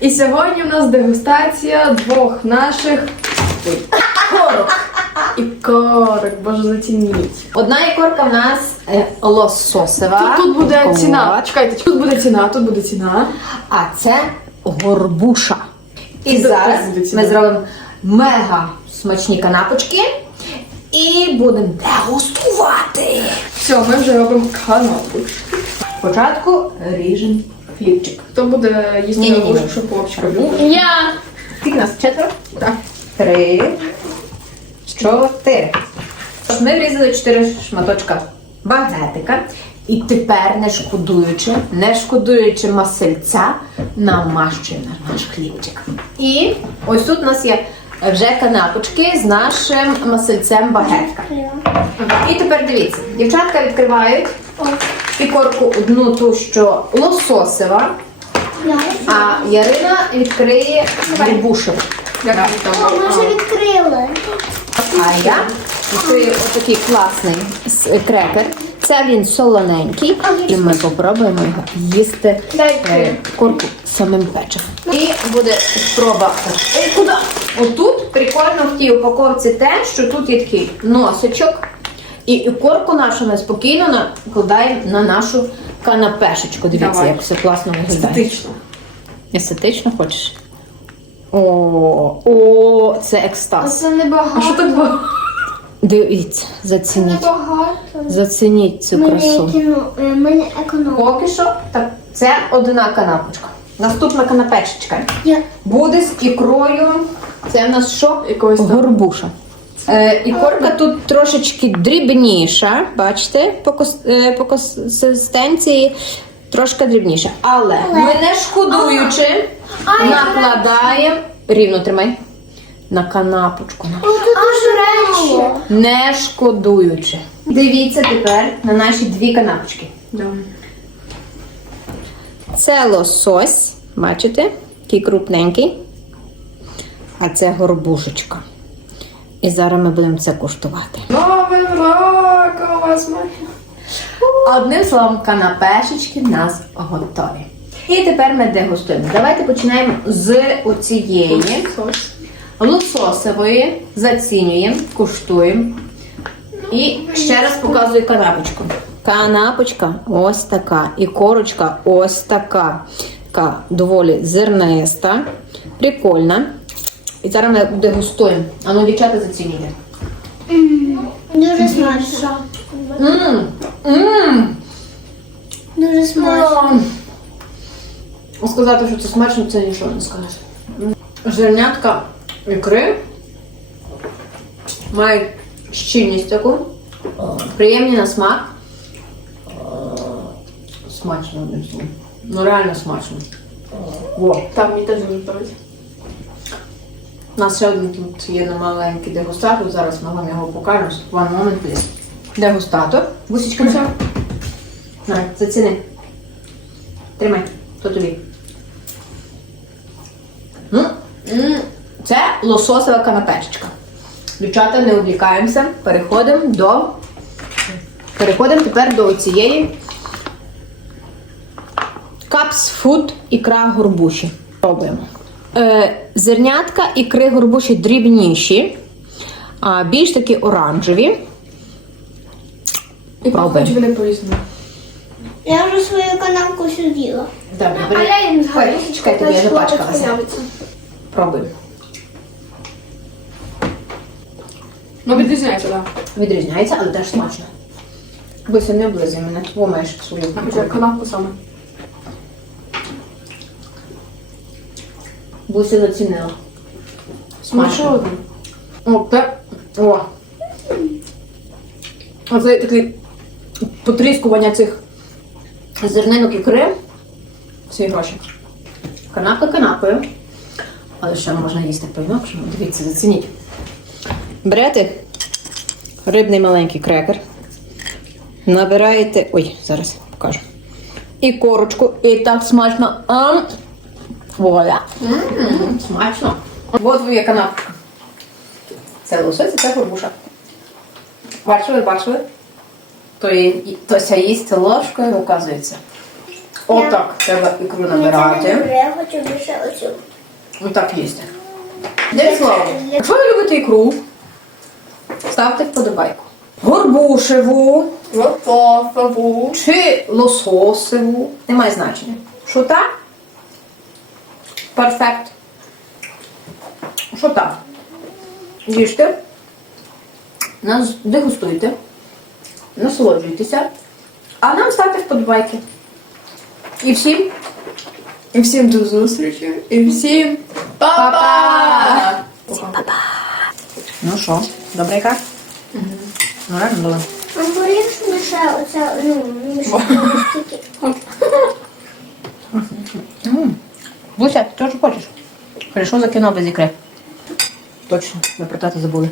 І сьогодні у нас дегустація двох наших Ой, корок. І корок, боже, зацініть. Одна ікорка в нас е, лососева. Тут, тут буде ціна. Чекайте, тут буде ціна, тут буде ціна. А це горбуша. І Це зараз буде ціна. ми зробимо мега смачні канапочки і будемо дегустувати. Все, ми вже робимо канапу. Спочатку ріжемо хлібчик. Хто буде їсти Ні-ні-ні. любив? Я! Скільки нас? Четверо? Так. Три. Чотири. Тож Ми врізали чотири шматочка багетика. І тепер, не шкодуючи, не шкодуючи масельця, намащуємо наш хлібчик. І ось тут у нас є вже канапочки з нашим масельцем багетка. І тепер дивіться, дівчатка відкривають ікорку одну ту, що лососева, а Ярина відкриє там? О, ми вже відкрили. А я відкрию отакий класний крекер. Це він солоненький, і ми попробуємо його їсти е, корку самим печивом. І буде спроба. Куди? Отут прикольно в тій упаковці те, що тут є такий носичок. І корку нашу ми спокійно накладаємо на нашу канапешечку. Дивіться, Давай. як все класно виглядає. Естетично. Естетично хочеш? О, о, це екстаз. Це небагато. А що так було? Дивіться, зацініть. Небагато. Зацініть цю красу. економ- е, Ми не. Поки що так, це одна канапочка. Наступна канапечечка. Я- Буде з ікрою. Це в нас що? Якогось там. Горбуша. Е, ікорка тут трошечки дрібніша, бачите, по, кос, е, по консистенції трошки дрібніша. Але, ми не шкодуючи, накладаємо. Рівно тримай. На канапочку. О, дуже мало. Не шкодуючи. Дивіться тепер на наші дві канапочки. Да. Це лосось, бачите, такий крупненький. А це горбушечка. І зараз ми будемо це куштувати. Новим роком вас має. Одним словом, канапешечки в нас готові. І тепер ми дегустуємо. Давайте починаємо з оцієї Сос. лососової, зацінюємо, куштуємо. І ще раз показую канапочку. Канапочка ось така. І корочка ось така. Така доволі зерниста, прикольна. І зараз ми дегустуємо. А ну, дівчата, зацінюйте. Дуже смачно. Дуже смачно. Сказати, що це смачно, це нічого не скажеш. Зернятка ікри мають щільність таку, приємні на смак. Смачно одним словом. Ну реально смачно. Во. Там мені теж дуже подобається. У нас один тут є на маленький дегустатор. Зараз ми вам його покажемо. One moment, please. Дегустатор. Бусічка, все. Заціни. Тримай, то тобі. Це лососова канапечечка. Дівчата, не облікаємося. Переходимо до. Переходимо тепер до цієї Капс фуд ікра горбуші. Пробуємо. Е, зернятка ікри горбуші дрібніші, а більш такі оранжеві. І Пробуй. хоч вони по-різному. Я вже свою канапку сиділа. Добре, А я їм згадую, Ой, чекайте, бо я запачкалася. Пробуй. Ну, відрізняється, так. Відрізняється, але теж смачно. Бися, не облизуй мене, Во, маєш свою. А хоча канапку саме. Буся зацінила. Один. О, те. О. Оце такий потріскування цих Зернинок ікри. Всі гроші. Канапка канапкою. Але ще можна їсти по-інакшому. Дивіться, зацініть. Берете рибний маленький крекер. Набираєте. Ой, зараз покажу. І корочку. І так смачно. Ам. Воля. М-м, Смачно. Вот твоя канапка. Це лосось, це горбуша. Бачили, бачили? То, Тося їсть ложкою, оказується. Отак треба ікру набирати. я хочу більше оцю. Отак їсти. Де слово? Якщо ви любите ікру, ставте вподобайку. Горбушеву Лопофову. чи лососеву. Немає значення. Що так? Перфект. Що так? Їжте. Нас дегустуйте. Насолоджуйтеся. А нам ставте вподобайки. І всім І всім до зустрічі. І всім па-па! Ну що, добре яка? Ну, реально добре. А лише оце, ну, лише стільки. Буся, ти теж хочеш? Хорошо за кіно без ікри. Точно, ми про тата забули.